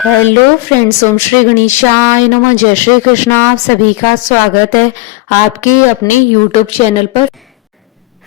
Hello friends, ओम श्री गणेशाय नमः। जय श्री कृष्ण। आप सभी का स्वागत है आपके अपने यूट्यूब चैनल पर।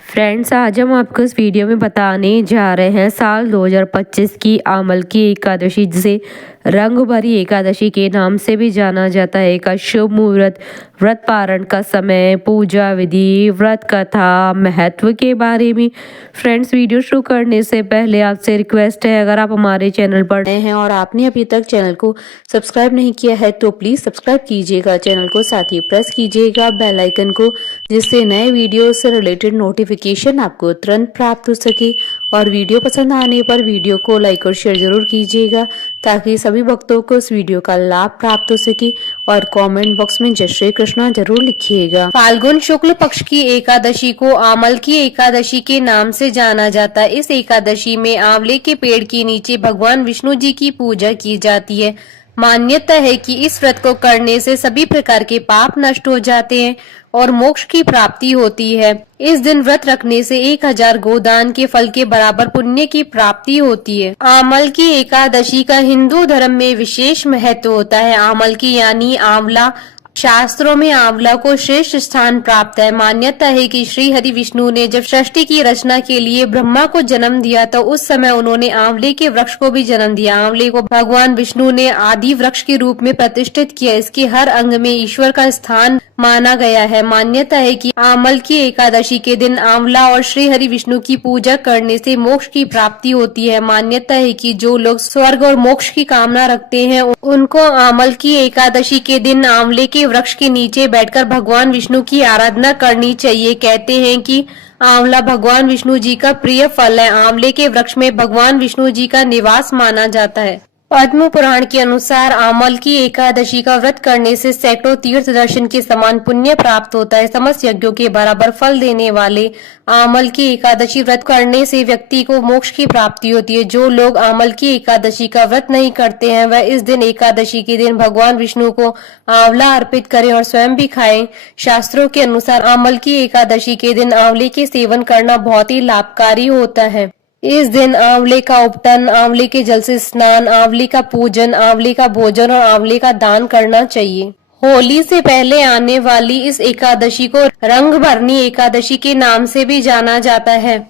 फ्रेंड्स, आज हम आपको इस वीडियो में बताने जा रहे हैं साल 2025 की आमल की एकादशी, जिसे रंग भरी एकादशी के नाम से भी जाना जाता है, का शुभ मुहूर्त, व्रत पारण का समय, पूजा विधि, व्रत कथा, महत्व के बारे में। फ्रेंड्स, वीडियो शुरू करने से पहले आपसे रिक्वेस्ट है, अगर आप हमारे चैनल पर नए हैं और आपने अभी तक चैनल को सब्सक्राइब नहीं किया है तो प्लीज सब्सक्राइब कीजिएगा चैनल को, साथ ही प्रेस कीजिएगा बेल आइकन को, जिससे नए वीडियो से रिलेटेड नोटिफिकेशन आपको तुरंत प्राप्त हो सके। और वीडियो पसंद आने पर वीडियो को लाइक और शेयर जरूर कीजिएगा, ताकि सभी भक्तों को इस वीडियो का लाभ प्राप्त हो सके। और कमेंट बॉक्स में जय श्री कृष्णा जरूर लिखिएगा। फाल्गुन शुक्ल पक्ष की एकादशी को आमल की एकादशी के नाम से जाना जाता है। इस एकादशी में आंवले के पेड़ के नीचे भगवान विष्णु जी की पूजा की जाती है। मान्यता है कि इस व्रत को करने से सभी प्रकार के पाप नष्ट हो जाते हैं और मोक्ष की प्राप्ति होती है। इस दिन व्रत रखने से 1000 गोदान के फल के बराबर पुण्य की प्राप्ति होती है। आमल की एकादशी का हिंदू धर्म में विशेष महत्व होता है। आमल की यानी आंवला, शास्त्रों में आंवला को श्रेष्ठ स्थान प्राप्त है। मान्यता है कि श्री हरि विष्णु ने जब सृष्टि की रचना के लिए ब्रह्मा को जन्म दिया तो उस समय उन्होंने आंवले के वृक्ष को भी जन्म दिया। आंवले को भगवान विष्णु ने आदि वृक्ष के रूप में प्रतिष्ठित किया। इसके हर अंग में ईश्वर का स्थान माना गया है। मान्यता है कि आमल की एकादशी के दिन आंवला और श्री हरि विष्णु की पूजा करने से मोक्ष की प्राप्ति होती है। मान्यता है कि जो लोग स्वर्ग और मोक्ष की कामना रखते हैं उनको आमल की एकादशी के दिन आंवले के वृक्ष के नीचे बैठकर भगवान विष्णु की आराधना करनी चाहिए। कहते हैं कि आंवला भगवान विष्णु जी का प्रिय फल है। आंवले के वृक्ष में भगवान विष्णु जी का निवास माना जाता है। पद्म पुराण के अनुसार आमल की एकादशी का व्रत करने से सैकड़ों तीर्थ दर्शन के समान पुण्य प्राप्त होता है। समस्त यज्ञों के बराबर फल देने वाले आमल की एकादशी व्रत करने से व्यक्ति को मोक्ष की प्राप्ति होती है। जो लोग आमल की एकादशी का व्रत नहीं करते हैं वह इस दिन एकादशी के दिन भगवान विष्णु को आंवला अर्पित करें और स्वयं भी खाएं। शास्त्रों के अनुसार आमल की एकादशी के दिन आंवले के सेवन करना बहुत ही लाभकारी होता है। इस दिन आंवले का उपटन, आंवले के जल से स्नान, आंवले का पूजन, आंवले का भोजन और आंवले का दान करना चाहिए। होली से पहले आने वाली इस एकादशी को रंग भरनी एकादशी के नाम से भी जाना जाता है।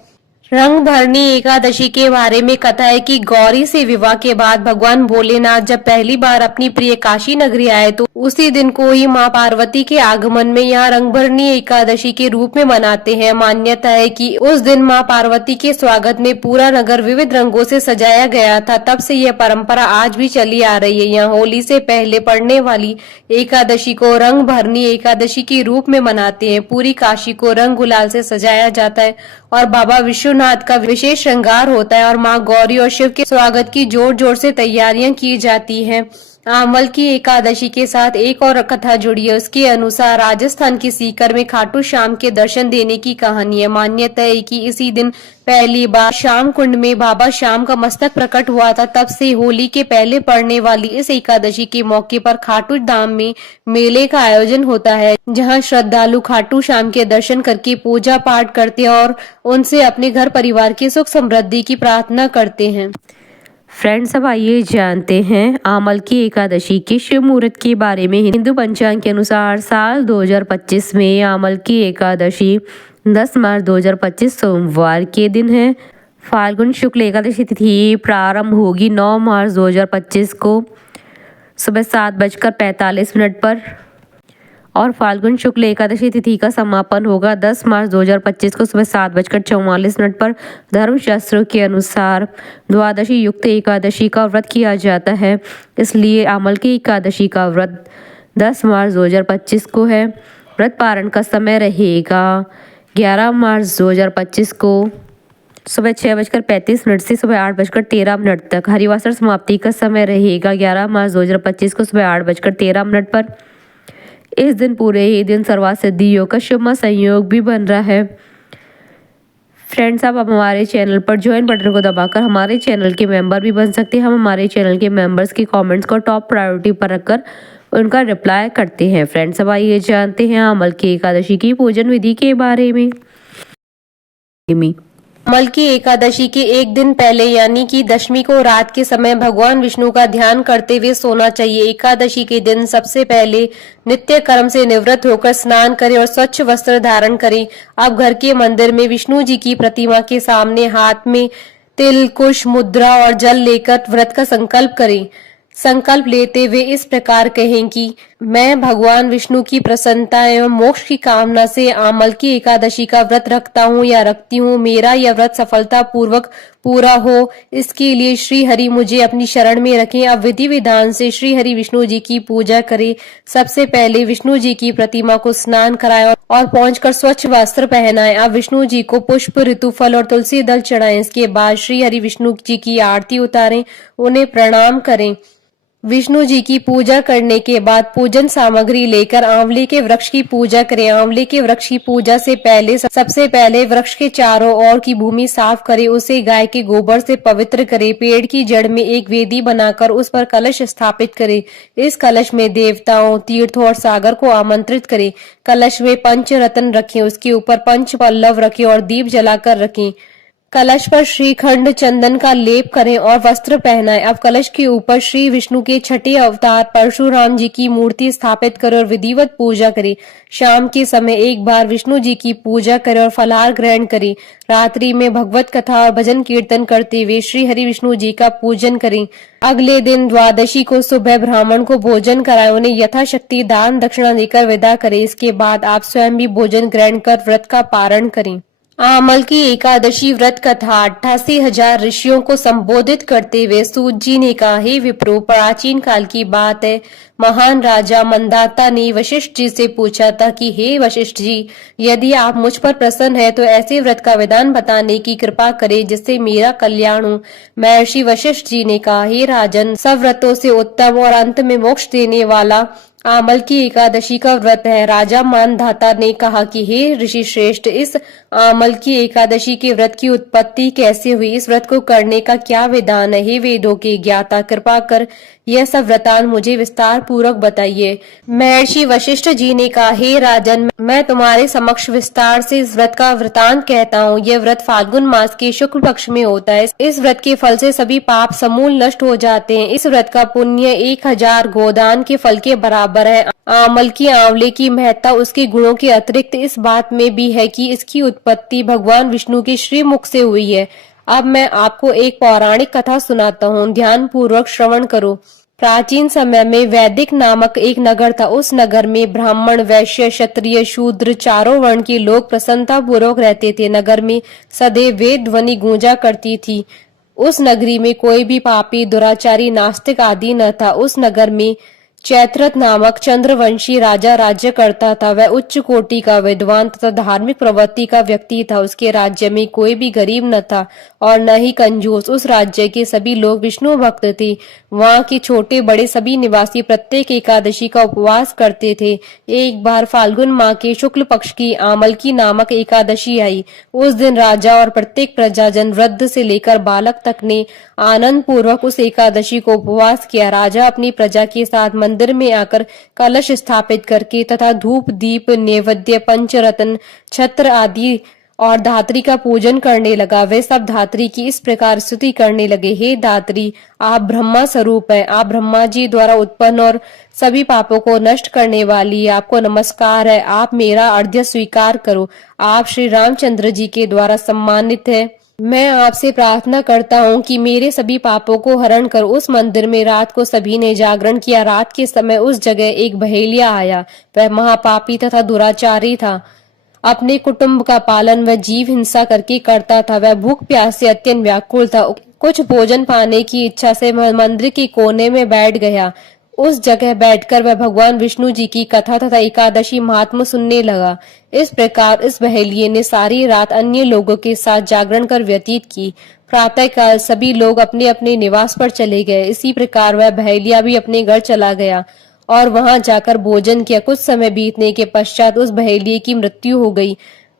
रंग भरनी एकादशी के बारे में कथा है कि गौरी से विवाह के बाद भगवान भोलेनाथ जब पहली बार अपनी प्रिय काशी नगरी आए तो उसी दिन को ही माँ पार्वती के आगमन में यहाँ रंग भरनी एकादशी के रूप में मनाते हैं। मान्यता है कि उस दिन माँ पार्वती के स्वागत में पूरा नगर विविध रंगों से सजाया गया था। तब से यह परंपरा आज भी चली आ रही है। यहाँ होली से पहले पड़ने वाली एकादशी को रंग भरनी एकादशी के रूप में मनाते हैं। पूरी काशी को रंग गुलाल से सजाया जाता है और बाबा विश्वनाथ का विशेष श्रृंगार होता है और माँ गौरी और शिव के स्वागत की जोर जोर से तैयारियां की जाती हैं। आमल की एकादशी के साथ एक और कथा जुड़ी है। उसके अनुसार राजस्थान के सीकर में खाटू श्याम के दर्शन देने की कहानी है। मान्यता है कि इसी दिन पहली बार श्याम कुंड में बाबा श्याम का मस्तक प्रकट हुआ था। तब से होली के पहले पड़ने वाली इस एकादशी के मौके पर खाटू धाम में मेले का आयोजन होता है, जहां श्रद्धालु खाटू श्याम के दर्शन करके पूजा पाठ करते हैं और उनसे अपने घर परिवार की सुख समृद्धि की प्रार्थना करते हैं। फ्रेंड्स, अब आइए जानते हैं आमल की एकादशी के शुभ मुहूर्त के बारे में। हिंदू पंचांग के अनुसार साल 2025 में आमल की एकादशी 10 मार्च 2025 सोमवार के दिन है। फाल्गुन शुक्ल एकादशी तिथि प्रारंभ होगी 9 मार्च 2025 को सुबह 7:45 पर और फाल्गुन शुक्ल एकादशी तिथि का समापन होगा 10 मार्च 2025 को सुबह 7:44 पर। धर्मशास्त्रों के अनुसार द्वादशी युक्त एकादशी का व्रत किया जाता है, इसलिए आमल की एकादशी का व्रत 10 मार्च 2025 को है। व्रत पारण का समय रहेगा 11 मार्च 2025 को सुबह 6:35 से सुबह 8:13 तक। हरिवासर समाप्ति का समय रहेगा 11 मार्च 2025 को सुबह 8:13 पर। इस दिन पूरे ही दिन सर्वार्थ सिद्धि योग का शुभ संयोग भी बन रहा है। फ्रेंड्स, आप हमारे चैनल पर ज्वाइन बटन को दबाकर हमारे चैनल के मेंबर भी बन सकते हैं। हम हमारे चैनल के मेंबर्स के कमेंट्स को टॉप प्रायोरिटी पर रखकर उनका रिप्लाई करते हैं। फ्रेंड्स, अब आइए जानते हैं आमल की एकादशी की पूजन विधि के बारे में। आमल की एकादशी के एक दिन पहले यानी कि दशमी को रात के समय भगवान विष्णु का ध्यान करते हुए सोना चाहिए। एकादशी के दिन सबसे पहले नित्य कर्म से निवृत्त होकर स्नान करें और स्वच्छ वस्त्र धारण करें। आप घर के मंदिर में विष्णु जी की प्रतिमा के सामने हाथ में तिल, कुश, मुद्रा और जल लेकर व्रत का संकल्प करें। संकल्प लेते हुए इस प्रकार कहें कि मैं भगवान विष्णु की प्रसन्नता एवं मोक्ष की कामना से आमल की एकादशी का व्रत रखता हूँ या रखती हूँ। मेरा यह व्रत सफलता पूर्वक पूरा हो, इसके लिए श्री हरि मुझे अपनी शरण में रखें। अब विधि विधान से श्री हरि विष्णु जी की पूजा करें। सबसे पहले विष्णु जी की प्रतिमा को स्नान कराएं और पहुंचकर स्वच्छ वस्त्र पहनाएं। अब विष्णु जी को पुष्प, ऋतुफल और तुलसी दल चढ़ाएं। इसके बाद श्री हरि विष्णु जी की आरती उतारें, उन्हें प्रणाम करें। विष्णु जी की पूजा करने के बाद पूजन सामग्री लेकर आंवले के वृक्ष की पूजा करें। आंवले के वृक्ष की पूजा से पहले सबसे पहले वृक्ष के चारों ओर की भूमि साफ करें, उसे गाय के गोबर से पवित्र करें। पेड़ की जड़ में एक वेदी बनाकर उस पर कलश स्थापित करें। इस कलश में देवताओं, तीर्थों और सागर को आमंत्रित करें। कलश में पंच रत्न रखें, उसके ऊपर पंच पल्लव रखें और दीप जलाकर रखें। कलश पर श्रीखंड चंदन का लेप करें और वस्त्र पहनाएं। अब कलश के ऊपर श्री विष्णु के छठे अवतार परशुराम जी की मूर्ति स्थापित करें और विधिवत पूजा करें। शाम के समय एक बार विष्णु जी की पूजा करें और फलाहार ग्रहण करें। रात्रि में भगवत कथा और भजन कीर्तन करते हुए श्री हरि विष्णु जी का पूजन करें। अगले दिन द्वादशी को सुबह ब्राह्मण को भोजन कराएं, उन्हें यथाशक्ति दान दक्षिणा देकर विदा करें। इसके बाद आप स्वयं भी भोजन ग्रहण कर व्रत का पारण करें। आमल की एकादशी व्रत कथा 88,000 ऋषियों को संबोधित करते हुए सूत जी ने कहा, हे विप्रो, प्राचीन काल की बात है। महान राजा मंदाता ने वशिष्ठ जी से पूछा था कि हे वशिष्ठ जी, यदि आप मुझ पर प्रसन्न है तो ऐसे व्रत का विधान बताने की कृपा करें जिससे मेरा कल्याण हो। महर्षि वशिष्ठ जी ने कहा, हे राजन, सब व्रतों से उत्तम और अंत में मोक्ष देने वाला आमल की एकादशी का व्रत है। राजा मानधाता ने कहा कि हे ऋषि श्रेष्ठ, इस आमल की एकादशी के व्रत की उत्पत्ति कैसे हुई? इस व्रत को करने का क्या विधान है? हे वेदों के ज्ञाता, कृपा कर यह सब वृतांत मुझे विस्तार पूर्वक बताइए। महर्षि वशिष्ठ जी ने कहा, हे राजन, मैं तुम्हारे समक्ष विस्तार से इस व्रत का वृतांत कहता हूँ। यह व्रत फाल्गुन मास के शुक्ल पक्ष में होता है। इस व्रत के फल से सभी पाप समूल नष्ट हो जाते हैं। इस व्रत का पुण्य 1000 गोदान के फल के बराबर है। आमल की आंवले की महत्ता उसके गुणों के अतिरिक्त इस बात में भी है कि इसकी उत्पत्ति भगवान विष्णु के श्रीमुख से हुई है। अब मैं आपको एक पौराणिक कथा सुनाता हूँ, ध्यान पूर्वक श्रवण करो। प्राचीन समय में वैदिक नामक एक नगर था। उस नगर में ब्राह्मण, वैश्य, क्षत्रिय, शूद्र चारों वर्ण के लोग प्रसन्नता पूर्वक रहते थे। नगर में सदैव वेद ध्वनि गूंजा करती थी। उस नगरी में कोई भी पापी, दुराचारी, नास्तिक आदि न था। उस नगर में चैत्रथ नामक चंद्रवंशी राजा राज्य करता था। वह उच्च कोटि का विद्वान तथा धार्मिक प्रवृत्ति का व्यक्ति था। उसके राज्य में कोई भी गरीब न था और न ही कंजूस। उस राज्य के सभी लोग विष्णु भक्त थे। वहां के छोटे बड़े सभी निवासी प्रत्येक एकादशी का उपवास करते थे। एक बार फाल्गुन माह के शुक्ल पक्ष की आमल की नामक एकादशी आई। उस दिन राजा और प्रत्येक प्रजाजन, वृद्ध से लेकर बालक तक ने आनंद पूर्वक उस एकादशी को उपवास किया। राजा अपनी प्रजा के साथ मंदिर में आकर कलश स्थापित करके तथा धूप, दीप, नैवेद्य, पंचरत्न, छत्र आदि और धात्री का पूजन करने लगा। वे सब धात्री की इस प्रकार स्तुति करने लगे, हे धात्री, आप ब्रह्मा स्वरूप हैं। आप ब्रह्मा जी द्वारा उत्पन्न और सभी पापों को नष्ट करने वाली, आपको नमस्कार है। आप मेरा अर्घ्य स्वीकार करो। आप श्री रामचंद्र जी के द्वारा सम्मानित है। मैं आपसे प्रार्थना करता हूँ कि मेरे सभी पापों को हरण कर। उस मंदिर में रात को सभी ने जागरण किया। रात के समय उस जगह एक बहेलिया आया। वह महापापी तथा दुराचारी था। अपने कुटुंब का पालन वह जीव हिंसा करके करता था। वह भूख प्यास से अत्यंत व्याकुल था। कुछ भोजन पाने की इच्छा से वह मंदिर के कोने में बैठ गया। उस जगह बैठकर वह भगवान विष्णु जी की कथा तथा एकादशी महात्म्य सुनने लगा। इस प्रकार इस बहेलिये ने सारी रात अन्य लोगों के साथ जागरण कर व्यतीत की। प्रातः काल सभी लोग अपने अपने निवास पर चले गए। इसी प्रकार वह बहेलिया भी अपने घर चला गया और वहां जाकर भोजन किया। कुछ समय बीतने के पश्चात उस बहेलिये की मृत्यु हो गई।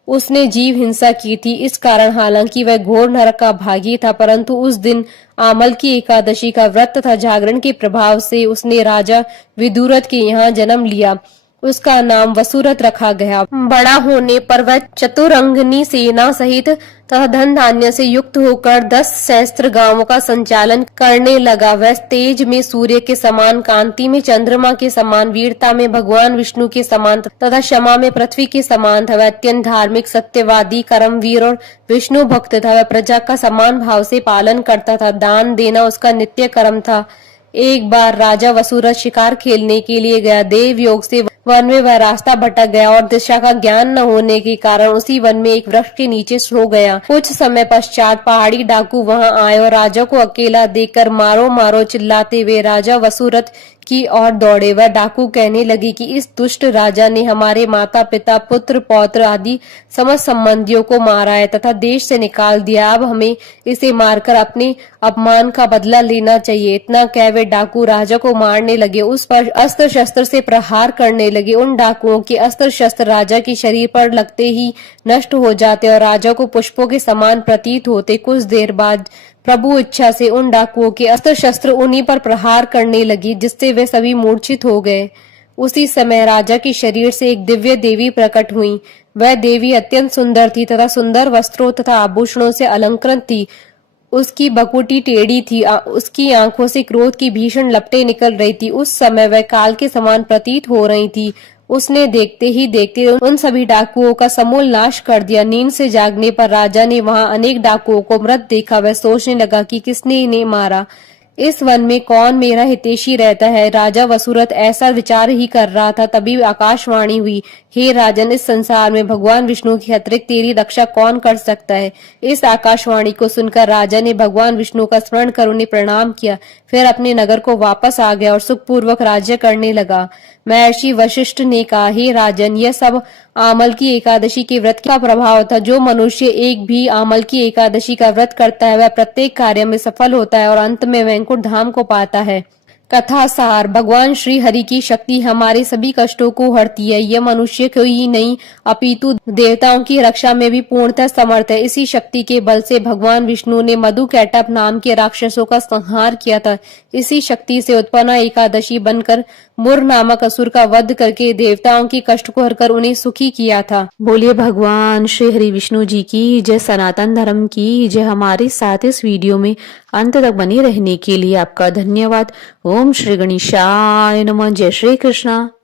उसने जीव हिंसा की थी। इस कारण हालांकि वह घोर नरक का भागी था, परंतु उस दिन आमल की एकादशी का व्रत तथा जागरण के प्रभाव से उसने राजा विदुरथ के यहाँ जन्म लिया। उसका नाम वसुरथ रखा गया। बड़ा होने पर वह चतुरंगनी सेना सहित तथा धन धान्य से युक्त होकर 10 सहस्त्र गांवों का संचालन करने लगा। वह तेज में सूर्य के समान, कांति में चंद्रमा के समान, वीरता में भगवान विष्णु के समान तथा क्षमा में पृथ्वी के समान था। वह अत्यंत धार्मिक, सत्यवादी, कर्मवीर और विष्णु भक्त था। वह प्रजा का समान भाव से पालन करता था। दान देना उसका नित्य कर्म था। एक बार राजा वसुरथ शिकार खेलने के लिए गया। देव योग से वन में वह रास्ता भटक गया और दिशा का ज्ञान न होने के कारण उसी वन में एक वृक्ष के नीचे सो गया। कुछ समय पश्चात पहाड़ी डाकू वहां आए और राजा को अकेला देखकर मारो मारो चिल्लाते हुए राजा वसुरथ की ओर दौड़े। वह डाकू कहने लगे कि इस दुष्ट राजा ने हमारे माता पिता, पुत्र पौत्र आदि समस्त संबंधियों को मारा है तथा देश से निकाल दिया। अब हमें इसे मारकर अपने अपमान का बदला लेना चाहिए। इतना कह वे डाकू राजा को मारने लगे, उस पर अस्त्र शस्त्र से प्रहार करने लगे। उन डाकुओं के अस्त्र शस्त्र राजा के शरीर पर लगते ही नष्ट हो जाते और राजा को पुष्पों के समान प्रतीत होते। कुछ देर बाद प्रभु इच्छा से उन डाकुओं के अस्त्र शस्त्र उन्हीं पर प्रहार करने लगी, जिससे वे सभी मूर्छित हो गए। उसी समय राजा के शरीर से एक दिव्य देवी प्रकट हुई। वह देवी अत्यंत सुंदर थी तथा सुंदर वस्त्रों तथा आभूषणों से अलंकृत थी। उसकी बकुटी टेढ़ी थी, उसकी आंखों से क्रोध की भीषण लपटें निकल रही थी। उस समय वह काल के समान प्रतीत हो रही थी। उसने देखते ही देखते उन सभी डाकुओं का समूल नाश कर दिया। नींद से जागने पर राजा ने वहां अनेक डाकुओं को मृत देखा। वह सोचने लगा कि किसने इन्हें मारा, इस वन में कौन मेरा हितैषी रहता है। राजा वसुरथ ऐसा विचार ही कर रहा था, तभी आकाशवाणी हुई, हे राजन, इस संसार में भगवान विष्णु के अतिरिक्त तेरी रक्षा कौन कर सकता है। इस आकाशवाणी को सुनकर राजा ने भगवान विष्णु का स्मरण कर उन्हें प्रणाम किया, फिर अपने नगर को वापस आ गया और सुखपूर्वक राज्य करने लगा। महर्षि वशिष्ठ ने कहा, हे राजन, यह सब आमल की एकादशी के व्रत का प्रभाव था। जो मनुष्य एक भी आमल की एकादशी का व्रत करता है वह प्रत्येक कार्य में सफल होता है और अंत में वैकुंठ धाम को पाता है। कथा सार, भगवान श्री हरि की शक्ति हमारे सभी कष्टों को हरती है। यह मनुष्य को ही नहीं अपितु देवताओं की रक्षा में भी पूर्णतः समर्थ है। इसी शक्ति के बल से भगवान विष्णु ने मधुकैटभ नाम के राक्षसों का संहार किया था। इसी शक्ति से उत्पन्न एकादशी बनकर मुर नामक असुर का वध करके देवताओं की कष्ट को हरकर उन्हें सुखी किया था। बोलिए भगवान श्री हरि विष्णु जी की जय, सनातन धर्म की जय। हमारे साथ इस वीडियो में अंत तक बने रहने के लिए आपका धन्यवाद। ओम श्री गणेशाय नमः। जय श्री कृष्णा।